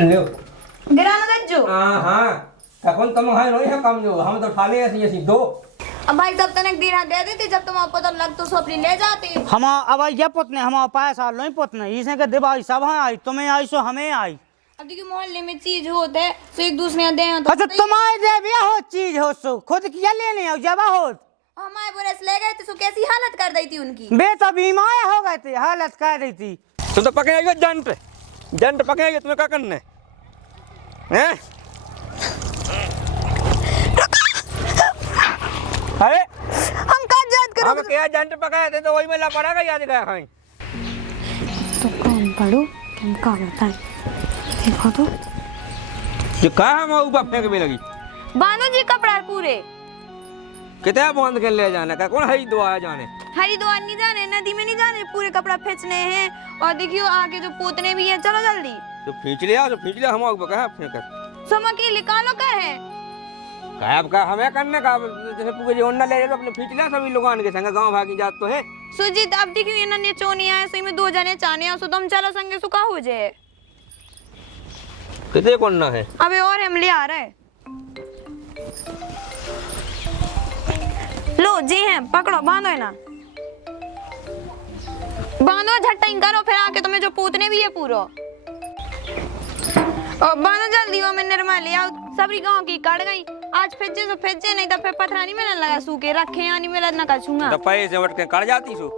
लो गिराना दज्जो। हाँ हाँ कौन तुम है नहीं है कम जो हम तो ठाले ऐसी ऐसी दो। अब भाई तब तक दीना दे देती जब तुम आपको तो लग तो सोपली ले जाती। हम अब ये पुतने हम पैसा नहीं पुतने इसे के दिवाई सब आई तुम्हें आई सो हमें आई। अब देखिए मोहल्ले में चीज होते है तो एक दूसरे दे तो अच्छा तुम्हारे दे भी हो चीज हो सो खुद किया लेने हो जब हो हमारे बुरे से ले गए तो कैसी हालत कर दी थी उनकी। बे तो बीमार हो गए थे हालत कर रही थी। तुम तो पकड़ेगे जंट पकड़ेगे तुम्हें क्या करना है? अरे हम का जात करो हम क्या जंट पकड़े थे तो वही में पड़ा याद गया कहीं। तो कौन पढ़ो तुम का बताए देखो तो जो कहा हम ऊपर फेंक भी लगी बानो जी कपड़ा पूरे कितना बंद कर ले जाने का कौन हरी दुआ जाने हरिद्वार नहीं जाने नदी में नहीं जाने पूरे कपड़ा फेंचने हैं और देखियो आगे जो पोतने भी है चलो जल्दी तो खींच लिया हम ऊपर कहा फेंक समा के निकालो कर है अब का हमें करने का जैसे पूरे जो ओन्ना ले रहे अपने खींच लिया सभी लोग के संग गांव भागी जात तो है सुजीत अब देखियो ये नन्हे चोनी आए सही में 2 जने चाने सो तुम चलो संगे सुखा हो जाए कितने कौन है अबे और हम ले आ रहे लो जी हैं पकड़ो बांधो ना बांधो झट्टा करो फिर आके तुम्हें जो पूतने भी है पूरा और बांधो जल्दी वो मैं निर्मा ले आओ सबरी गांव की कट गई आज फिजे तो फिजे नहीं तो फिर पथरानी में लगा सूखे रखे यानी मेरा ना कछूंगा तो पैसे वट के कर जाती सु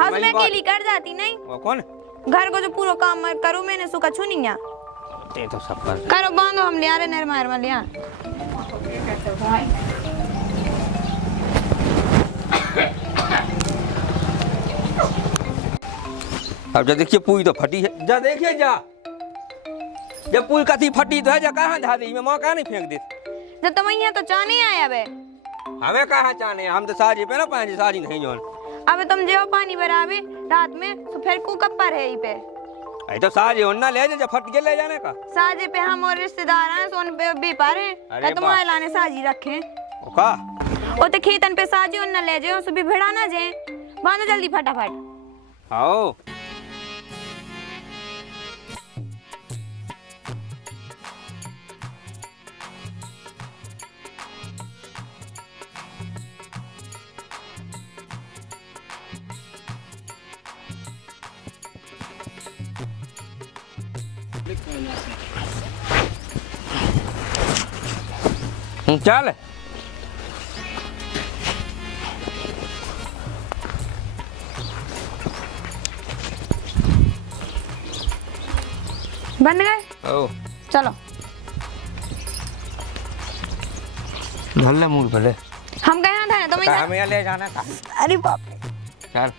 हाथ में अकेली कर जाती नहीं वो कौन घर को जो पूरा काम करूं मैंने सुखा छुनिया ते तो सब कर करो बांधो हम ले आ रहे निर्मा ले आ अब जब देखिए पूरी तो फटी है जा देखिए जा जब पूरी कथी फटी तो है जा कहाँ धा दी मैं माँ कहाँ नहीं फेंक दी जब तुम यहाँ तो चाने आए अबे हमें कहाँ चाहने हम तो साजी पे ना पाए साजी नहीं जोन अबे तुम जो पानी भरावे रात में तो फिर कू कप्पर है यहीं पे अरे तो साजी होना ले जा फट के ले जाने का साजे पे हम और रिश्तेदार हैं सोन पे बेपार है क्या तुम्हारे लाने साजी रखे ओ का ओ तो खेतन पे साजी उन ले जाओ सुबह भिड़ा ना जाए बांधो जल्दी फटाफट आओ चल बन गए ओ चलो भले मूड भले हम गए ना था तुम्हें हमें ले जाना था अरे बाप रे चल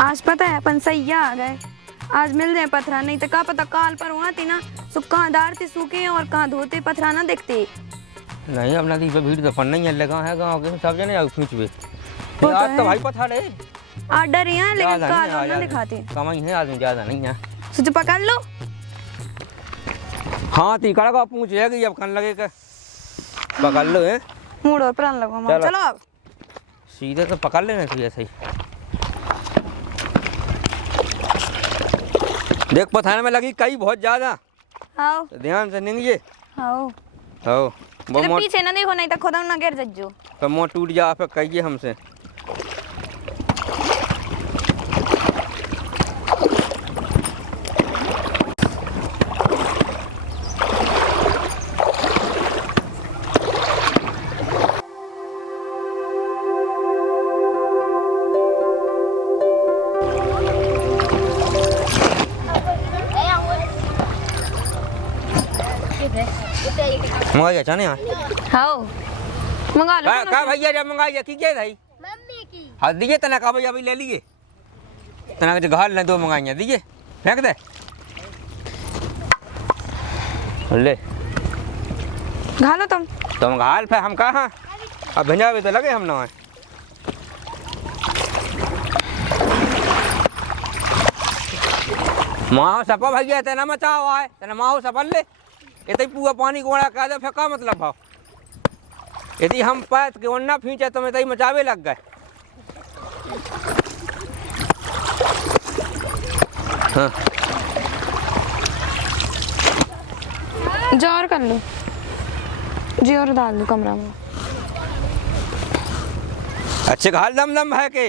आज पता है अपन सही आ गए आज मिल जाए पथरा नहीं तो क्या पता काल पर आती ना सो कहाँ दारते सूखे और कहाँ धोते पथरा ना देखते नहीं अब नदी पे भीड़ तो पड़ नहीं है लगा है गांव के सब जने आग खींचवे तो आज तो भाई पथा रे आज डर यहाँ लेकिन ज्यादा काल नहीं, ना दिखाते कमाई है आदमी ज्यादा नहीं है सोच पकड़ लो हाँ ती कड़ा का पूछ है कि अब कन लगे के पकड़ लो है मूड और प्राण लगो मां चलो अब सीधे तो पकड़ लेना चाहिए सही देख पथाने में लगी कई बहुत ज्यादा आओ तो ध्यान से निंगिए आओ हो वो तेरे मोट पीछे ना देखो नहीं तो खुदा ना गिर जज्जो तो मोट टूट जा पे कहिए हमसे मंगाइए चाने आओ मंगा लो का भैया जब मंगाइए कीजिए भाई मम्मी की हाँ दीजिए तना का भैया अभी ले लीजिए तना के घर ले 2 मंगाइए दीजिए फेंक दे ले घालो तुम घाल पे हम कहाँ अब भेजा भी तो लगे हम ना माहो सपा भैया तेना मचाओ आए तेना माहो सपल ले ये तो पूरा पानी गोड़ा का दे फेंका मतलब भाव यदि हम पैत के वन्ना फींचे तो मैं तई मचावे लग गए। हाँ जोर कर लो जी और डाल दो कमरा में। अच्छे घाल दम दम है के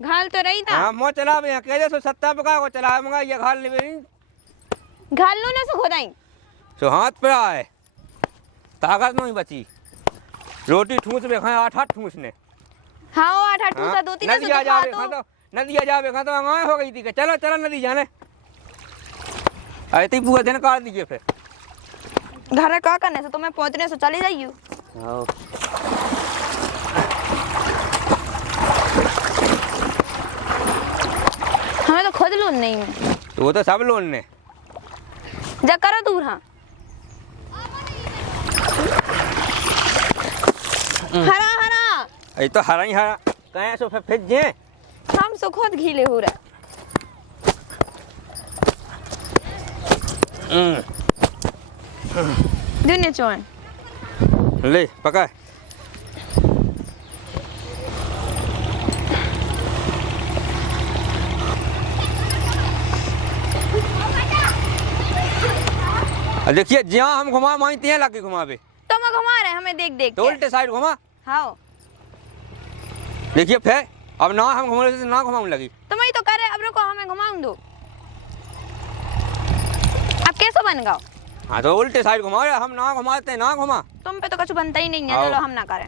घाल तो रही था। हाँ मो चला यहाँ कह सो सत्ता पका को चला मंगा ये घाल ले घाल लो ना सो खोदाई सो हाथ पे आए ताकत नहीं बची। रोटी ठूस में खाए 8-8 ठूस ने। हाँ वो 8-8 ठूसा दो तीन नदी आ जावे खा तो नदी आ जावे खा तो अंगाए हो गई थी कि चलो चलो नदी जाने ऐसे ही पूरा दिन काट दीजिए फिर। घर का करने से तो मैं पहुंचने से चली जाइयो। हाँ हमें तो खुद लोन नहीं है। तो वो तो सब लोन ने जा करो दूर। हाँ हरा हरा ये तो हरा ही हरा कहे सो फिर जे हम सो खुद घीले हो रहा। दुनिया चोन ले पका देखिए जहाँ हम घुमा वहीं त्यहाँ लाके घुमावे तो मैं घुमा रहे हमें देख देख तो उल्टे साइड घुमा। हाँ देखिए फिर अब ना हम घुमा तो ना घुमाऊं लगी तो मैं ही तो करे। अब रुको हमें घुमाऊं दो। अब कैसे बन गया। हाँ तो उल्टे साइड घुमाओ या हम ना घुमाते ना घुमा। तुम पे तो कुछ बनता ही नहीं है। आओ। चलो हम ना करें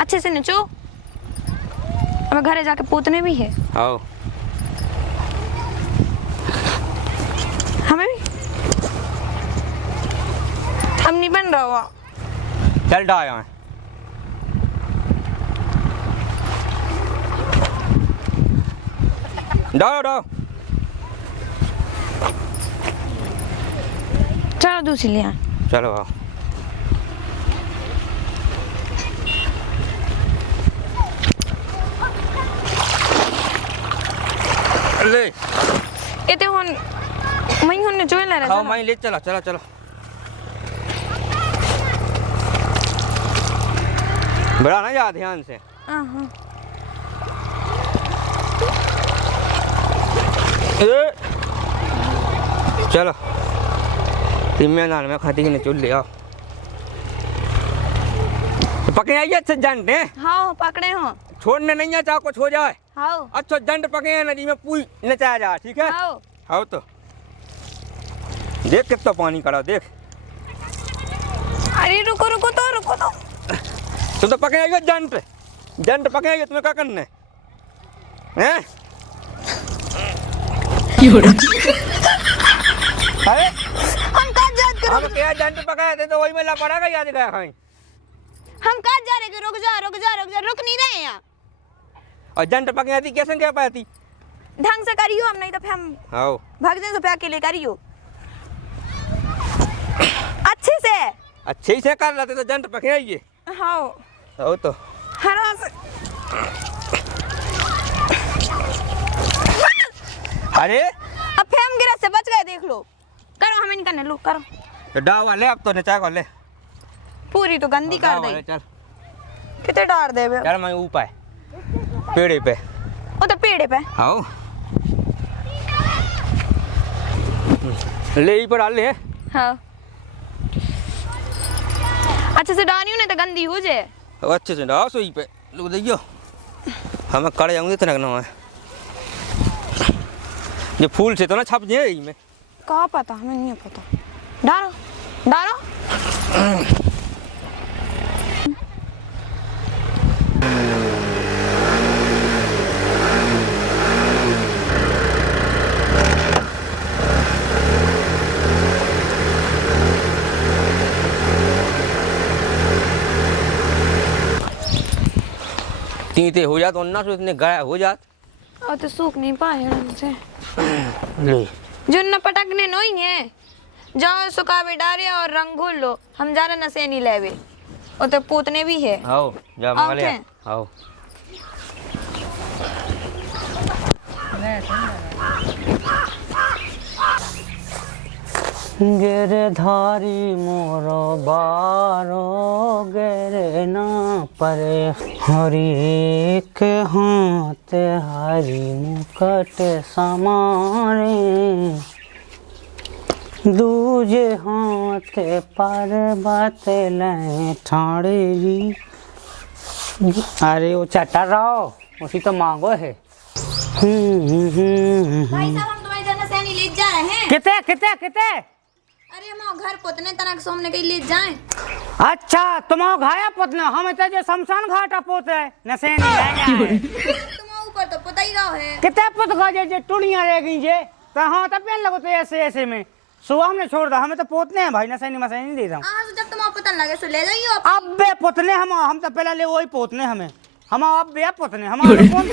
अच्छे से नचो। अब घरे जाके पूतने भी है। आओ हमें भी हम नहीं बन रहा हुआ। चल डा यहाँ डाओ डाओ चलो दूसरी लिया। चलो आओ ले ये तो हुन मैं हुन जो ले रहा हाँ मैं ले चला चला चलो बड़ा ना जा ध्यान से। हाँ चलो मैदान में खाती कि नहीं चुल ले आओ तो पकड़े आइए अच्छे जंड हैं। हाँ पकड़े हो। छोड़ने नहीं है चाहो कुछ हो जाए। हाँ अच्छा जंड पके नदी में पूरी नचाया जाए ठीक है। हाँ हाँ तो देख कितना पानी करा देख। अरे रुको रुको तो तुम तो पके आइए जंड पके आइए तुम्हें क्या करना है अरे हम कहाँ जात करो। हम क्या जंड पकाए थे तो वही में पड़ा याद गया खाई। हम कहाँ जा रहे रुक जा रुक नहीं रहे यहाँ। और जंड पके आती कैसे क्या पाती ढंग से करियो हम नहीं तो फिर हम हाँ भाग जाए तो फिर अकेले करियो अच्छे से। अच्छे ही से कर रहे थे तो जंड पके आइए। हाँ हो तो हरा से अरे अब फिर हम गिरा से बच गए देख लो। करो हमें नहीं करने लो करो तो डावा ले अब तो नचा को ले पूरी तो गंदी कर दे। चल कितने डार दे बे। चल मैं ऊपर पेड़े पे वो तो पेड़े पे। आओ ले ही पर डाल ले। हाँ अच्छे से डालियो नहीं तो गंदी हो जाए। अब अच्छे से डाल सोई पे लोग देखियो हमें कड़ जाऊंगे तो रखना है ये फूल से तो ना छप जाए में। कहाँ पता हमें नहीं पता। डालो डालो तीते हो जात वरना सो इतने गाया हो जात। और तो सूख नहीं पाए हमसे ले जो न पटकने नहीं है। जाओ सुखावे डारे और रंग घोल लो। हम जा रहे नशे नहीं लेवे और तो पूतने भी है। आओ जा मंगा ले आओ गिरधारी मोरो बारो गिरे ना परे, हरि एक हाथ हरि मुकट समारे, दूजे हाथ पर्वत ले ठाड़े जी। अरे वो चटा रहो, उसी तो मांगो है। भाई साहब हम तुम्हारी जन सैनी ले जा रहे हैं। किते किते किते? अरे हम घर पुतने तनक सोमने कहीं ले जाएं। अच्छा तुम घाया पुतना, हम इतने जो शमशान घाटा पोते नसेनी लेंगे। तुम ऊपर तो पुता ही गाँव है। किते पुत गाजे जे टुड़ियां रह गई जे, तो हाँ तब पेन लगो तो ऐसे ऐसे में सुबह हमने छोड़ दा, हमें तो पोतने हैं भाई, नसेनी मसेनी नहीं देता। हाँ तो जब तुम पुतन लगे तो ले जाइयो। अब बे पुतने हम तो पहले ले वही पोतने हमें, हम अब बे पुतने हम कौन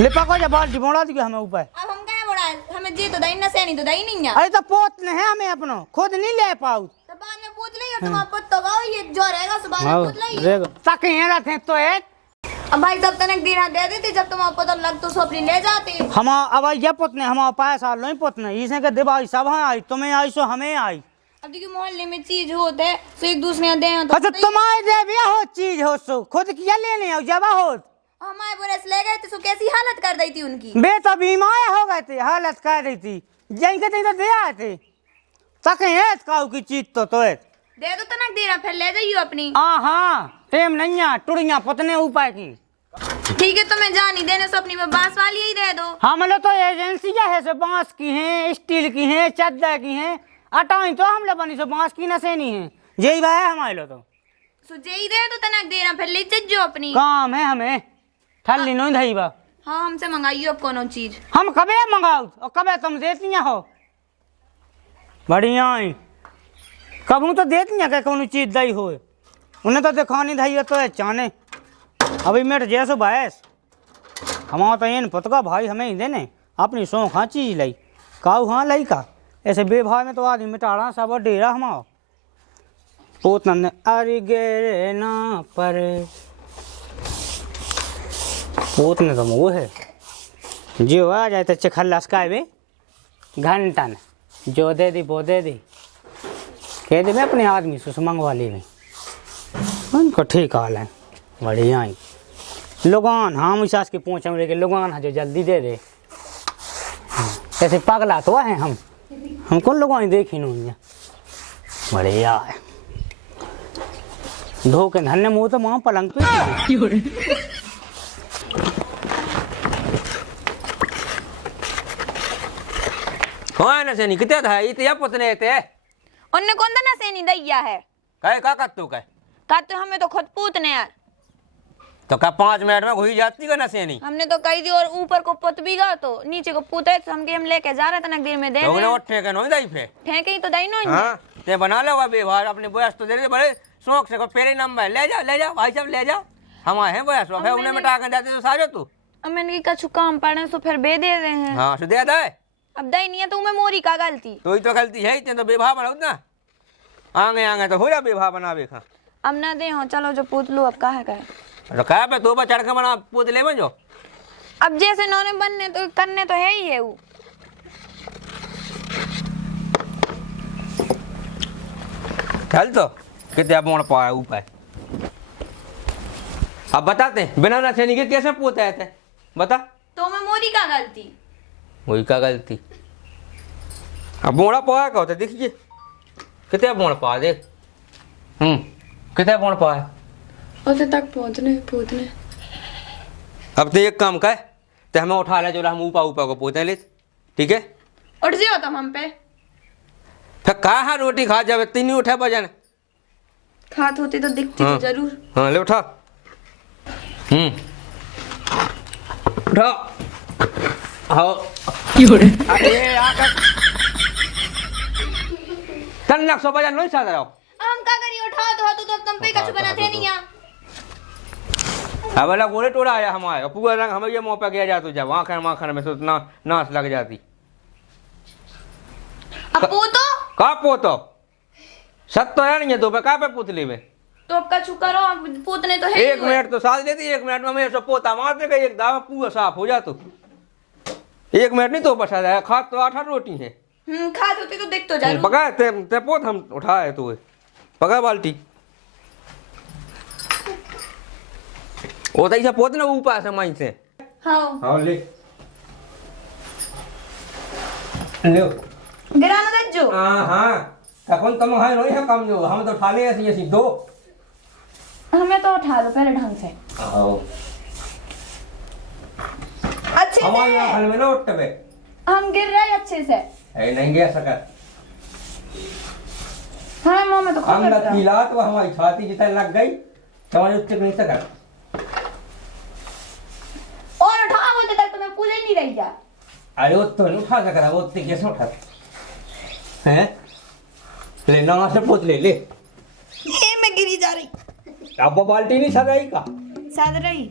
लिपा को जब बाल डिबोड़ा दिया हमें ऊपर। अब हम क्या बोला, हमें जी तो दही न सैनी तो दही नहीं है। अरे तो पोतने हैं हमें अपनो, खुद नहीं ले पाऊ। तो बाद में पूछ लियो तुम पुत तो गाओ, ये जो रहेगा सुबह में पूछ लियो। तक ये रहते तो एक अब भाई सब तनक दीना दे देती, जब तुम पुत लग तो सोपली ले जाती। हम अब ये पुतने हम पैसा लो ही पुतने, इसे के दिवाई सब आई, तुम्हें आई सो हमें आई। अब देखिए मोहल्ले में चीज होते है तो एक दूसरे दे तो अच्छा तुम्हारे दे भी हो चीज हो सो खुद किया लेने आओ जब हो। हमारे बुरे से ले गए तो कैसी हालत कर दी थी उनकी। बे तो बीमार हो गए थे, हालत कर रही थी, जिनके तो दे आए थे तक है काऊ की चीज तो दे दो तनक दीरा, फिर ले जाइयो अपनी। हाँ टेम नहीं है, टुड़ियां पुतने ऊपर की। ठीक है तुम्हें जानी देने सो अपनी में बांस वाली ही दे दो। हम लोग तो एजेंसी है से बांस की हैं, स्टील की हैं, चद्दर की हैं, अटाई तो हम लोग बनी से बांस की नसेनी है, यही है हमारे लोग तो। सो जेई दे दो तनक दीरा, फिर ले चज्जो अपनी। काम है हमें ठल्ली नहीं धई बा। हाँ हमसे मंगाइयो अब कोनो चीज। हम कबे मंगाओ और कबे तुम देती हो, बढ़िया ही कबू तो देती है कौन चीज दई हो, उन्हें तो दिखानी धई तो है चाने अभी मेट जैसो भैंस हमारा तो इन पुतका भाई हमें ही देने अपनी सौ हाँ चीज लाई काऊ हाँ लाई का ऐसे बेभाव में तो आदमी मिटाड़ा सब डेरा हमारा पोतना ने अरे गे ना पर पोतने तो वो है जो आ जाए तो चखल्ला स्काई में घंटा ने जो दे दी वो दे दी, कह दे मैं अपने आदमी से मंगवा ली में उनको ठीक हाल है बढ़िया ही लोगान हम विश्वास की पहुँच हम लेके लोगान है जो जल्दी दे दे। ऐसे पगला तो है हम कौन लोगान देखी नहीं बढ़िया है धो के धन्य मुँह तो वहाँ पलंग पे हाँ नसेनी कितने था ये पुतने थे उनने कौन सा नसेनी दैया है कहे का कर तू कहे का तो हमें तो खुद पूतने यार। तो का 5 मिनट में घुई जाती का नसेनी। हमने तो कही दी और ऊपर को पुत भी गा तो नीचे को पूते तो हम लेके जा रहे तनक देर में दे लोगों ने उठने के नहीं दई फे ठेके ही तो दई नो। हां ते बना लो व्यवहार अपने बॉयस तो दे दे बड़े शौक से को पेरे नंबर ले जा भाई साहब ले जा हम आए हैं बॉयस है उन्हें मिटा के देते तो सारे तू अब मैंने की कछु काम पड़े सो फिर बे दे रहे हैं। हां सो दे दे अब दई नहीं है तो मैं मोरी का गलती तो ही तो गलती है ते तो बेभा बनाओ ना आगे तो हो जा बेभा बनावे खा अब ना दे हो चलो जो पूत लो अब काहे करे तो कहा पे तो चढ़ के बना पूत ले जो अब जैसे नौने बनने तो करने तो है ही है वो। चल तो कितने बोन पाया ऊपर अब बताते बिना नसेनी के कैसे पूत आए थे बता तो मैं मोरी का गलती वही का गलती अब बोड़ा पाया का होता देखिए कितने बोन पा देख कितने बोन पाया उसे तक पहुंचने अब तो एक काम कर तो हमें उठा ले जो हम ऊपर को पोते ले ठीक है उठ जियो तुम हम पे फिर कहा रोटी खा जावे तीन ही उठे बजन खात होती तो दिखती तो जरूर। हाँ ले उठा उठा आओ अरे आकर तन्नक सो बजन नहीं सादा रहो हम का करी उठा तो तुम पे कछु बनाते नहीं है। अब वाला गोले टोड़ा आया हमारे पूरा रंग हमें ये मुँह पे गया जाता जब आखिर में तो नाश लग जाती अब पूतो का पोतो सत तो है नहीं है तो पे का पे पुतली में तो अब कछु करो पूतने तो है 1 मिनट तो साथ देती 1 मिनट में मेरे से पोता मार देगा एक दावा पूरा साफ हो जा तो 1 मिनट नहीं तो बसा जाए खाद तो 8 रोटी है खाद होती तो देख तो जरूर। पकड़ ते पोत हम उठाए तू पकड़ बाल्टी वो तैसे पोत ना ऊपर से माइन से हाँ ले ले गिराना दज्जो। हाँ तखन तुम है नहीं है कम जो हम तो उठा ले ऐसी ऐसी दो हमें तो उठा लो पहले ढंग से आओ अच्छे हमारे से। हल में ना उठबे हम गिर रहे हैं अच्छे से। है नहीं गया सकर हाँ मुंह में तो खूब हम लग रहा है। कीला तो हमारी छाती जितना लग गई समझ उठ नहीं सकर और उठा होते तक तुम्हें पूजा ही नहीं रही क्या। अरे वो तो नहीं उठा सकर वो उतने कैसे उठा हैं ले ना से पोत ले ये मैं गिरी जा रही। अब वो बाल्टी नहीं सगाई का साथ रही।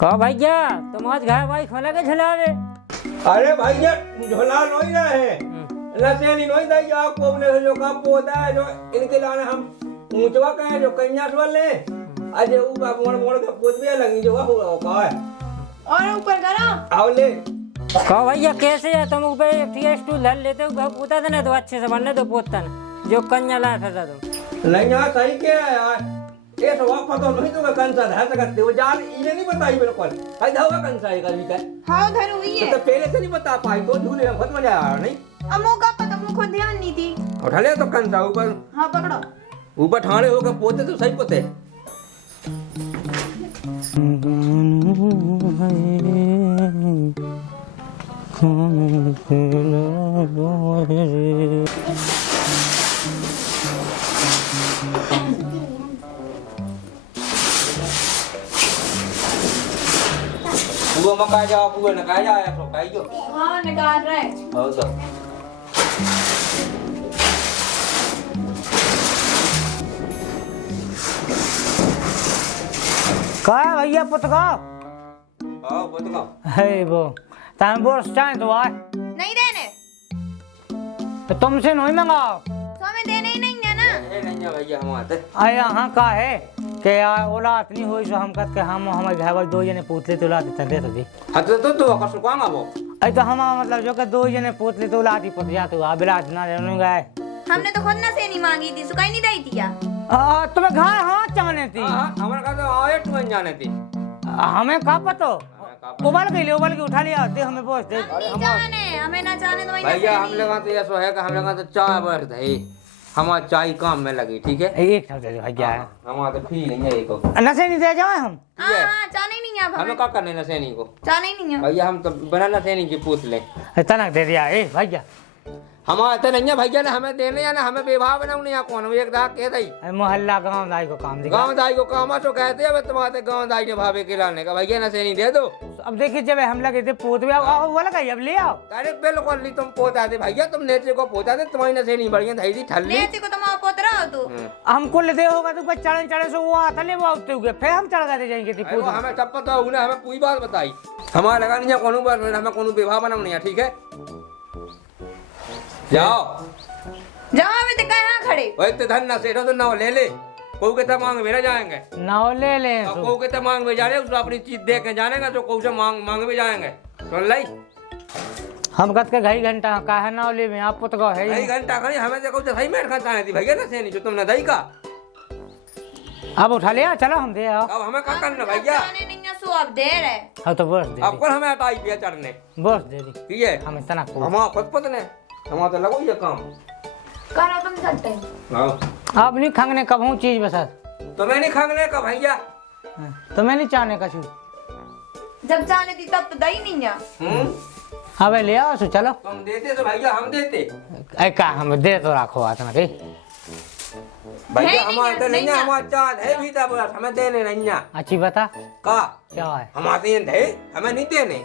कहो भैया तुम आज घर भाई खोला के झलावे। अरे भैया झोला नहीं ना है लसेनी नहीं दई आपको ने जो का पोता है जो इनके लाने हम ऊंचवा कहे जो कन्या सवाल ले आज ऊपर मोड़ मोड़ के पोत भी लगी जो हुआ का है और ऊपर करो। आओ ले कहो भैया कैसे है तुम ऊपर एक ठीक स्टूल धर लेते हो घर पूता था ना तो अच्छे से बनने दो पोता ना जो कन्या ला था तुम नहीं यहाँ सही क्या है यार ये सब आप पता नहीं तो कंसा है सकते वो जान इन्हें नहीं बताई बिल्कुल भाई धावा कंसा है कभी का हाँ घर हुई है। तो पहले से नहीं बता पाई तो झूले में बहुत मजा आया नहीं अब मुँह का पता मुँह खुद ध्यान नहीं थी। उठा ले तो कंसा ऊपर हाँ पकड़ो। ऊपर ठाणे होकर पोते तो सही पोते वो मका जाओ वो नका जाए तो काई जो हाँ निकाल रहे। हो तो कहा है भैया पुतका आओ बताओ है वो ताम बोर्स चाहे तो आए नहीं देने तो तुमसे नहीं मंगाओ तो हमें देने ही नहीं है ना। ए नहीं है भैया हम आते आए यहाँ का है कि यार औलाद नहीं हुई जो हम कहते कि हम हमारे घर वाले दो जने पूतले तो औलाद दे तो दी हाथ तो का सुकांगा वो अरे तो हम मतलब जो कि दो जने पूतले तो औलाद ही पुत जा तो बिलाज ना लेने गए हमने तो खुद ना से नहीं मांगी थी सुकाई नहीं दी थी क्या। तुम्हें घर हाँ चाहने थी हमारे का तो आए टू जाने थी हमें कहा पतो उबल के उठा लिया दे हमें पहुंच दे हम नहीं जाने हमें ना जाने तो वही ना भैया से हम लोग तो ऐसा है कि हम लोग तो चाय बढ़ है हमारा चाय काम में लगी ठीक है एक शब्द दे भैया हमारा तो फ्री नहीं है एक नशे नहीं दे जाए हम हाँ हाँ जाने ही नहीं है अब हमें हमें क्या करने ना सैनी को जाने ही नहीं है। भैया हम तो बना ना सैनी की पूछ ले तनक दे दिया ए भैया हमारा तो नहीं है भैया ने हमें देने या ना हमें विवाह बनाऊंगे या कौन एक दाग कह दई मोहल्ला गांव दाई को काम दिखा गांव दाई को काम तो कहते हैं तुम्हारे गांव दाई ने भावे के लाने का भैया ना सैनी दे दो अब देखिए जब हम लगे थे पोत भी वो लगा अब ले आओ अरे बिल्कुल नहीं तुम पोता दे भैया तुम नेचे को पोता दे तुम्हारी ना सैनी बढ़िया धैर्य थल्ली नेचे को तुम आप पोत रहा हो तू। हमको ले दे होगा तो चढ़े चढ़े से वो आता ले वो आते हुए फिर हम चढ़ गए जाएंगे थी अरे वो हमें सब पता हो ना हमें पूरी बात बताई हमारा लगा नहीं कोनो बात हमें कोनो विवाह बनाऊंगे या ठीक है जाओ जाओ अभी तक यहाँ खड़े। ओए तो धन ना सेठो तो ना ले ले को के तो मांग मेरा जाएंगे नाव ले ले और को के तो मांग में जाने उसको अपनी चीज दे के जानेगा तो को से मांग में जाएंगे सुन लाई हम कत के घई घंटा का है नाव ले में आप पुत गो है एक घंटा खड़ी हमें देखो तो सही में खाता है थी भैया ना सेनी जो तुमने दई का अब उठा लिया चलो हम दे आओ अब हमें क्या करना भैया जाने नहीं है सो अब देर है। अब तो बस दे अब कौन हमें हटाई पिया चढ़ने बस दे दी ठीक है हमें तना को हमारा खुद पता नहीं हमारा तो लगो ये काम करो तुम सकते हैं। हाँ अब नहीं खांगने कब हूँ चीज बस तो मैं नहीं खाने का भैया तो मैं नहीं चाहने का छू जब जाने थी तब तो दही नहीं है। अब ले आओ सो चलो तुम देते तो भैया हम देते ऐ का हम दे तो रखो बात ना के भैया नहीं, हमारा तो नहीं, नहीं है हमारा चाँद है भी तब हमें देने नहीं है अच्छी बता का क्या है हमारे ये थे हमें नहीं देने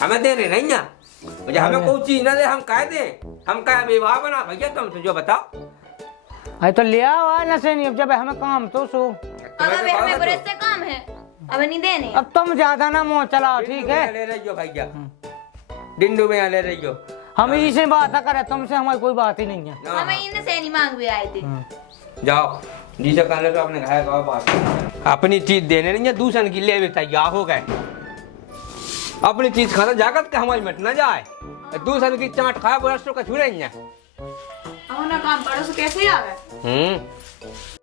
हमें देने नहीं है मुझे हमें कोई चीज ना दे हम कह दे हम कह विवाह बना भैया तुम जो बताओ अरे तो ले आओ आ ना से नहीं अब जब हमें काम तो सो अब अबे हमें बुरे से काम है अब नहीं देने। अब तुम ज्यादा ना मुँह चलाओ ठीक है ले रही हो भैया डिंडू में ले रही हो हम इसी बात करे तुमसे हमारी कोई बात ही नहीं है हमें इनसे नहीं मांग भी आए थे। जाओ जी से कहने तो आपने कहा बात अपनी चीज देने नहीं है, दूसरे की ले तैयार हो गए। अपनी चीज खाना जागत का हमारी मिट ना जाए, दूसरे की चाट खाया बरस का छुड़े। काम पड़ो से कैसे आ गए?